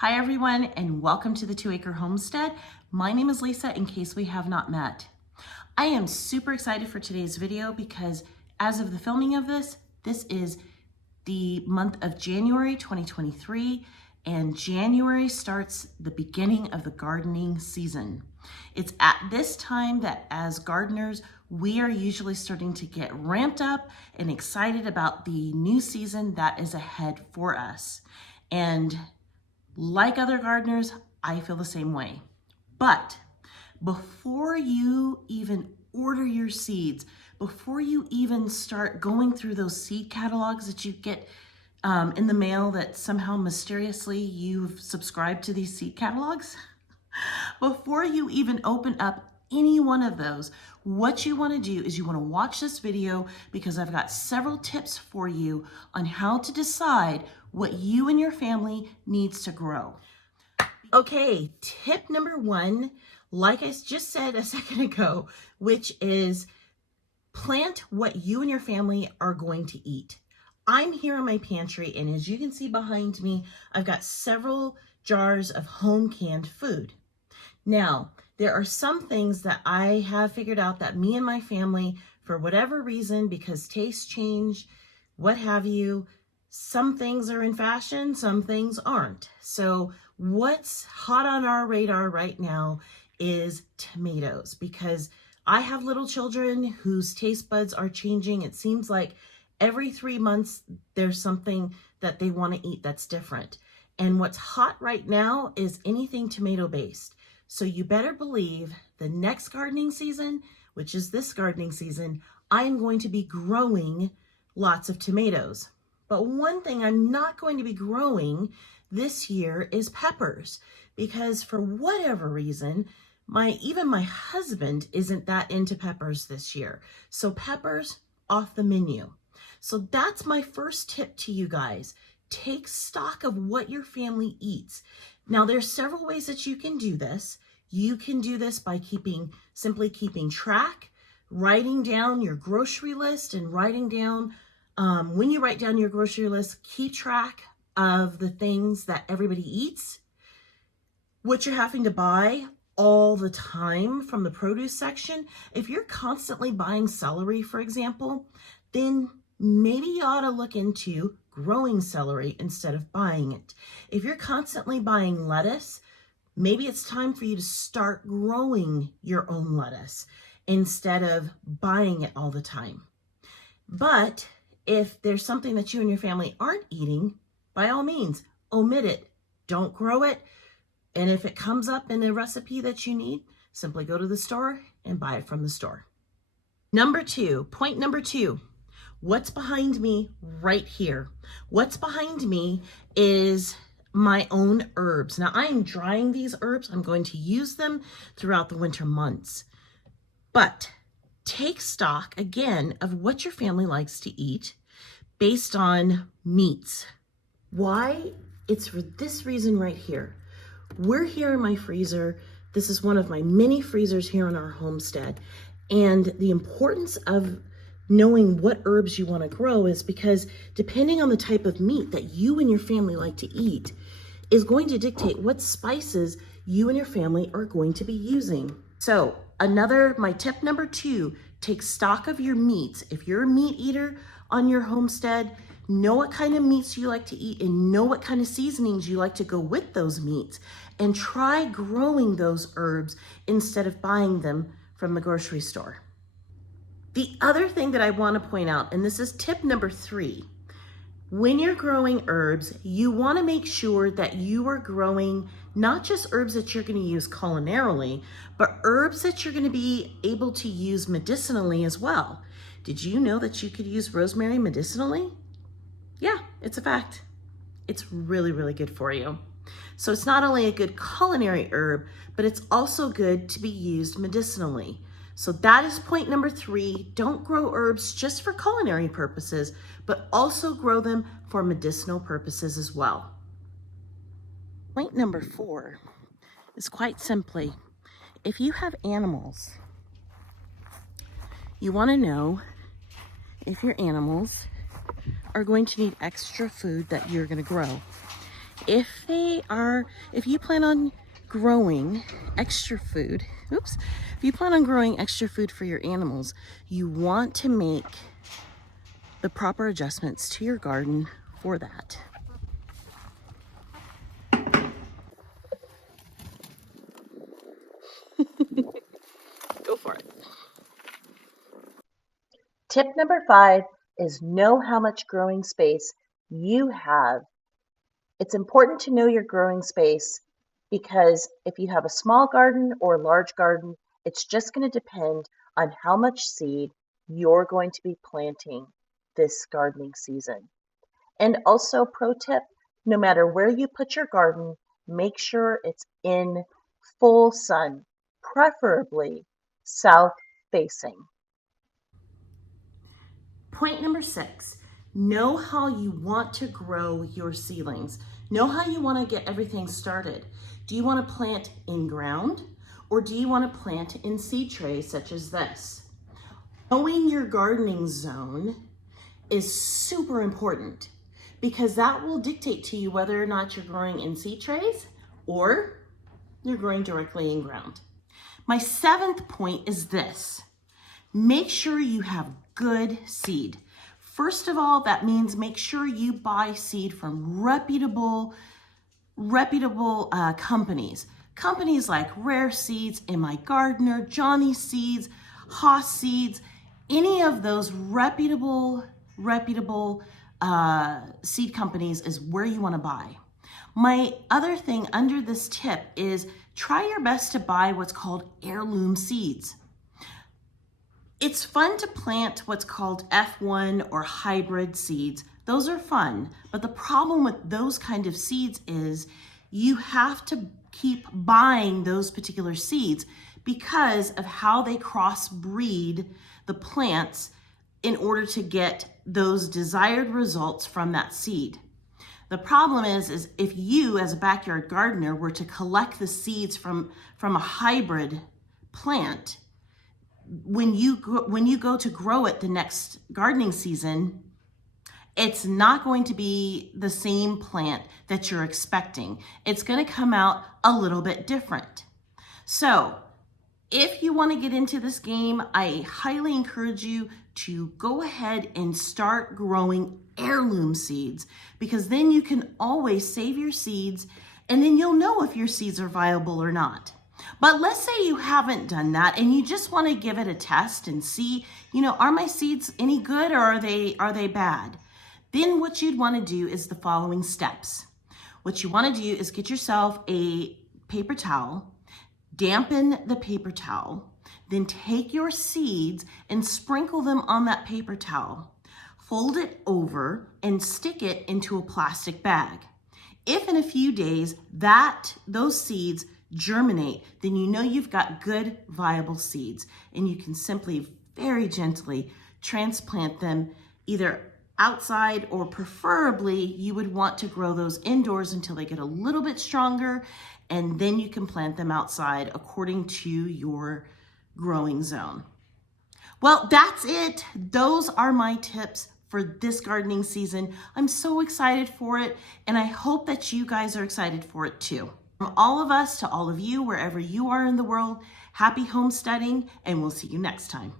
Hi everyone, and welcome to the 2-Acre Homestead. My name is Lisa, in case we have not met. I am super excited for today's video because as of the filming of this is the month of January 2023, and January starts the beginning of the gardening season. It's at this time that as gardeners, we are usually starting to get ramped up and excited about the new season that is ahead for us. And like other gardeners, I feel the same way. But before you even order your seeds, before you even start going through those seed catalogs that you get in the mail that somehow mysteriously you've subscribed to these seed catalogs, before you even open up any one of those, what you want to do is you want to watch this video because I've got several tips for you on how to decide what you and your family needs to grow. Okay, tip number one, like I just said a second ago, which is plant what you and your family are going to eat. I'm here in my pantry, and as you can see behind me, I've got several jars of home canned food. Now, there are some things that I have figured out that me and my family, for whatever reason, because tastes change, what have you, some things are in fashion, some things aren't. So what's hot on our radar right now is tomatoes, because I have little children whose taste buds are changing. It seems like every 3 months there's something that they want to eat that's different. And what's hot right now is anything tomato based. So you better believe the next gardening season, which is this gardening season, I'm going to be growing lots of tomatoes. But one thing I'm not going to be growing this year is peppers, because for whatever reason, even my husband isn't that into peppers this year. So peppers off the menu. So that's my first tip to you guys. Take stock of what your family eats. Now, there's several ways that you can do this. You can do this by simply keeping track, writing down your grocery list, and writing down, when you write down your grocery list, keep track of the things that everybody eats, what you're having to buy all the time from the produce section. If you're constantly buying celery, for example, then maybe you ought to look into growing celery instead of buying it. If you're constantly buying lettuce, maybe it's time for you to start growing your own lettuce instead of buying it all the time. But if there's something that you and your family aren't eating, by all means, omit it. Don't grow it. And if it comes up in a recipe that you need, simply go to the store and buy it from the store. Point number two, what's behind me right here? What's behind me is my own herbs. Now, I am drying these herbs. I'm going to use them throughout the winter months. But take stock, again, of what your family likes to eat based on meats. Why? It's for this reason right here. We're here in my freezer. This is one of my mini freezers here in our homestead. And the importance of knowing what herbs you want to grow is because depending on the type of meat that you and your family like to eat is going to dictate what spices you and your family are going to be using. So my tip number two, take stock of your meats. If you're a meat eater on your homestead, know what kind of meats you like to eat and know what kind of seasonings you like to go with those meats, and try growing those herbs instead of buying them from the grocery store. The other thing that I want to point out, and this is tip number 3, when you're growing herbs, you want to make sure that you are growing not just herbs that you're going to use culinarily, but herbs that you're going to be able to use medicinally as well. Did you know that you could use rosemary medicinally? Yeah, it's a fact. It's really, really good for you. So it's not only a good culinary herb, but it's also good to be used medicinally. So that is point number 3. Don't grow herbs just for culinary purposes, but also grow them for medicinal purposes as well. Point number 4 is quite simply, if you have animals, you want to know if your animals are going to need extra food that you're going to grow. If you plan on growing extra food, if you plan on growing extra food for your animals, you want to make the proper adjustments to your garden for that. Go for it. Tip number 5 is know how much growing space you have. It's important to know your growing space because if you have a small garden or a large garden, it's just going to depend on how much seed you're going to be planting this gardening season. And also, pro tip, no matter where you put your garden, make sure it's in full sun, preferably south facing. Point number 6, know how you want to grow your seedlings. Know how you want to get everything started. Do you want to plant in ground or do you want to plant in seed trays such as this? Knowing your gardening zone is super important because that will dictate to you whether or not you're growing in seed trays or you're growing directly in ground. My 7th point is this. Make sure you have good seed. First of all, that means make sure you buy seed from reputable companies. Companies like Rare Seeds, In My Gardener, Johnny Seeds, Haas Seeds, any of those reputable seed companies is where you want to buy. My other thing under this tip is try your best to buy what's called heirloom seeds. It's fun to plant what's called F1 or hybrid seeds. Those are fun, but the problem with those kind of seeds is you have to keep buying those particular seeds because of how they crossbreed the plants in order to get those desired results from that seed. The problem is if you as a backyard gardener were to collect the seeds from a hybrid plant, when you go to grow it the next gardening season, it's not going to be the same plant that you're expecting. It's going to come out a little bit different. So if you want to get into this game, I highly encourage you to go ahead and start growing heirloom seeds because then you can always save your seeds and then you'll know if your seeds are viable or not. But let's say you haven't done that and you just want to give it a test and see, are my seeds any good or are they bad? Then what you'd want to do is the following steps. What you want to do is get yourself a paper towel, dampen the paper towel, then take your seeds and sprinkle them on that paper towel. Fold it over and stick it into a plastic bag. If in a few days those seeds germinate, then you know you've got good viable seeds and you can simply very gently transplant them either outside or preferably you would want to grow those indoors until they get a little bit stronger and then you can plant them outside according to your growing zone. Well, that's it. Those are my tips for this gardening season. I'm so excited for it and I hope that you guys are excited for it too. From all of us to all of you, wherever you are in the world, happy homesteading, and we'll see you next time.